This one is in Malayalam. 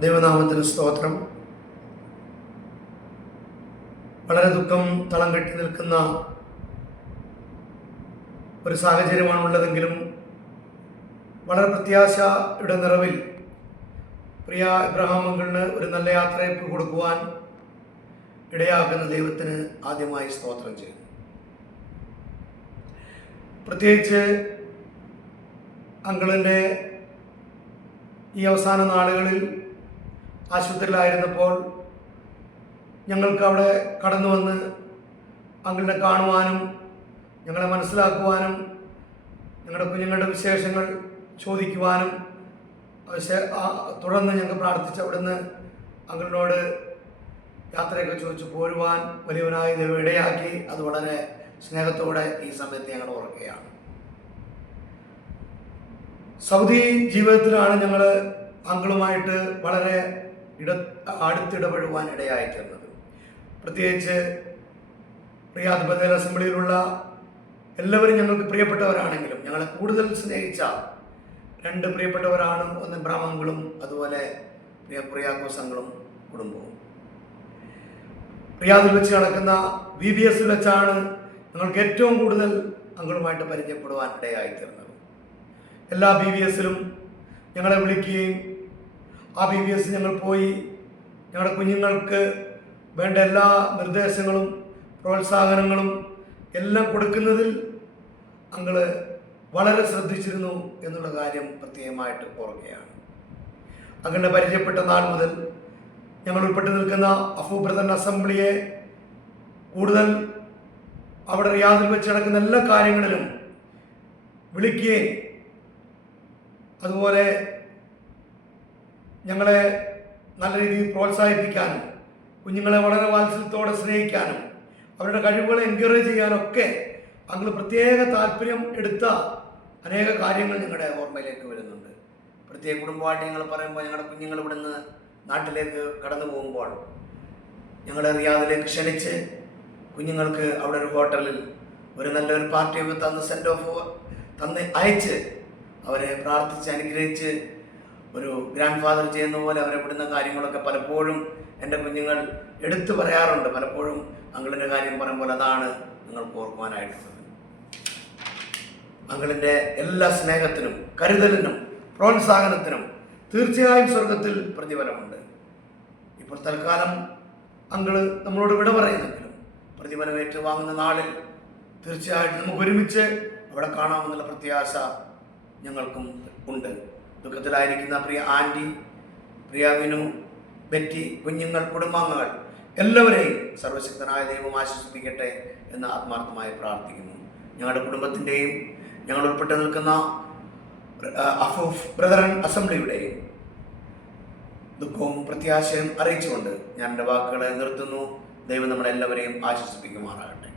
ദൈവനാമത്തിന് സ്തോത്രം. വളരെ ദുഃഖം തളം കെട്ടി നിൽക്കുന്ന ഒരു സാഹചര്യമാണുള്ളതെങ്കിലും വളരെ പ്രത്യാശയുടെ നിറവിൽ പ്രിയ ഇബ്രഹാം മംഗളിന് ഒരു നല്ല യാത്രയപ്പ് കൊടുക്കുവാൻ ഇടയാക്കുന്ന ദൈവത്തിന് ആദ്യമായി സ്തോത്രം ചെയ്യുന്നു. പ്രത്യേകിച്ച് അങ്കിളിൻ്റെ ഈ അവസാന നാളുകളിൽ ആശുപത്രിയിലായിരുന്നപ്പോൾ ഞങ്ങൾക്ക് അവിടെ കടന്നു വന്ന് അങ്കിളിനെ കാണുവാനും ഞങ്ങളെ മനസ്സിലാക്കുവാനും ഞങ്ങളുടെ കുഞ്ഞുങ്ങളുടെ വിശേഷങ്ങൾ ചോദിക്കുവാനും തുടർന്ന് ഞങ്ങൾ പ്രാർത്ഥിച്ച് അവിടുന്ന് അങ്കിളിനോട് യാത്രയൊക്കെ ചോദിച്ച് പോരുവാൻ വലിയവനായ ദൈവം ഇടയാക്കി. അത് വളരെ സ്നേഹത്തോടെ ഈ സമയത്ത് ഞങ്ങൾ ഓർക്കുകയാണ്. സൗദി ജീവിതത്തിലാണ് ഞങ്ങൾ അങ്കിളുമായിട്ട് വളരെ അടുത്തിടപെടുവാൻ ഇടയായിത്തീർന്നത്. പ്രത്യേകിച്ച് റിയാദ് ബദൽ അസംബ്ലിയിലുള്ള എല്ലാവരും ഞങ്ങൾക്ക് പ്രിയപ്പെട്ടവരാണെങ്കിലും ഞങ്ങളെ കൂടുതൽ സ്നേഹിച്ച രണ്ട് പ്രിയപ്പെട്ടവരാണ്. ഒന്ന് ബ്രാഹ്മണങ്ങളും അതുപോലെ പ്രിയാക്കോസ് അങ്കിളും കുടുംബവും. റിയാദിൽ വെച്ച് നടക്കുന്ന VBS വെച്ചാണ് ഞങ്ങൾക്ക് ഏറ്റവും കൂടുതൽ അങ്കിളുമായിട്ട് പരിചയപ്പെടുവാൻ ഇടയായിത്തീർന്നത്. എല്ലാ BBSലും ഞങ്ങളെ വിളിക്കുകയും ആ BBS ഞങ്ങൾ പോയി ഞങ്ങളുടെ കുഞ്ഞുങ്ങൾക്ക് വേണ്ട എല്ലാ നിർദ്ദേശങ്ങളും പ്രോത്സാഹനങ്ങളും എല്ലാം കൊടുക്കുന്നതിൽ അങ്കിള് വളരെ ശ്രദ്ധിച്ചിരുന്നു എന്നുള്ള കാര്യം പ്രത്യേകമായിട്ട് ഓർക്കുകയാണ്. അങ്കിളിനെ പരിചയപ്പെട്ട നാൾ മുതൽ ഞങ്ങൾ ഉൾപ്പെട്ട് നിൽക്കുന്ന അഫൂ ബ്രദർ അസംബ്ലിയെ കൂടുതൽ അവിടെ റിയാദിൽ വെച്ച് നടക്കുന്ന എല്ലാ കാര്യങ്ങളിലും വിളിക്കുകയും അതുപോലെ ഞങ്ങളെ നല്ല രീതിയിൽ പ്രോത്സാഹിപ്പിക്കാനും കുഞ്ഞുങ്ങളെ വളരെ വാത്സല്യത്തോടെ സ്നേഹിക്കാനും അവരുടെ കഴിവുകളെ എൻകറേജ് ചെയ്യാനൊക്കെ അങ്കിൾ പ്രത്യേക താല്പര്യം എടുത്ത അനേക കാര്യങ്ങൾ ഞങ്ങളുടെ ഓർമ്മയിലേക്ക് വരുന്നുണ്ട്. പ്രത്യേക കുടുംബമായിട്ട് ഞങ്ങൾ പറയുമ്പോൾ ഞങ്ങളുടെ കുഞ്ഞുങ്ങൾ ഇവിടുന്ന് നാട്ടിലേക്ക് കടന്നു പോകുമ്പോൾ ഞങ്ങളെ റിയാദിലേക്ക് ക്ഷണിച്ച് കുഞ്ഞുങ്ങൾക്ക് അവിടെ ഒരു ഹോട്ടലിൽ ഒരു നല്ലൊരു പാർട്ടിയൊക്കെ തന്ന് സെൻഡ് ഓഫ് തന്ന് അയച്ച് അവരെ പ്രാർത്ഥിച്ച് അനുഗ്രഹിച്ച് ഒരു ഗ്രാൻഡ് ഫാദർ ചെയ്യുന്ന പോലെ അവരെ വിടുന്ന കാര്യങ്ങളൊക്കെ പലപ്പോഴും എൻ്റെ കുഞ്ഞുങ്ങൾ എടുത്തു പറയാറുണ്ട്. പലപ്പോഴും അങ്കിളിൻ്റെ കാര്യം പറയുമ്പോൾ അതാണ് നിങ്ങൾക്ക് ഓർക്കുവാനായിട്ടുള്ളത്. അങ്കിളിൻ്റെ എല്ലാ സ്നേഹത്തിനും കരുതലിനും പ്രോത്സാഹനത്തിനും തീർച്ചയായും സ്വർഗത്തിൽ പ്രതിഫലമുണ്ട്. ഇപ്പോൾ തൽക്കാലം അങ്കിള് നമ്മളോട് വിട പറയുന്നെങ്കിലും പ്രതിഫലം ഏറ്റുവാങ്ങുന്ന നാളിൽ തീർച്ചയായിട്ടും നമുക്ക് ഒരുമിച്ച് അവിടെ കാണാമെന്നുള്ള പ്രത്യാശ ഞങ്ങൾക്കും ഉണ്ട്. ദുഃഖത്തിലായിരിക്കുന്ന പ്രിയ ആൻറ്റി, പ്രിയ വിനു, ബെറ്റി, കുഞ്ഞുങ്ങൾ, കുടുംബാംഗങ്ങൾ എല്ലാവരെയും സർവശക്തനായ ദൈവം ആശ്വസിപ്പിക്കട്ടെ എന്ന് ആത്മാർത്ഥമായി പ്രാർത്ഥിക്കുന്നു. ഞങ്ങളുടെ കുടുംബത്തിൻ്റെയും ഞങ്ങൾ ഉൾപ്പെട്ട് നിൽക്കുന്ന അഫൂഫ് ബ്രദറൻ അസംബ്ലിയുടെയും ദുഃഖവും പ്രത്യാശയും അറിയിച്ചുകൊണ്ട് ഞാൻ എൻ്റെ വാക്കുകളെ നിർത്തുന്നു. ദൈവം നമ്മളെല്ലാവരെയും ആശ്വസിപ്പിക്കുമാറാകട്ടെ.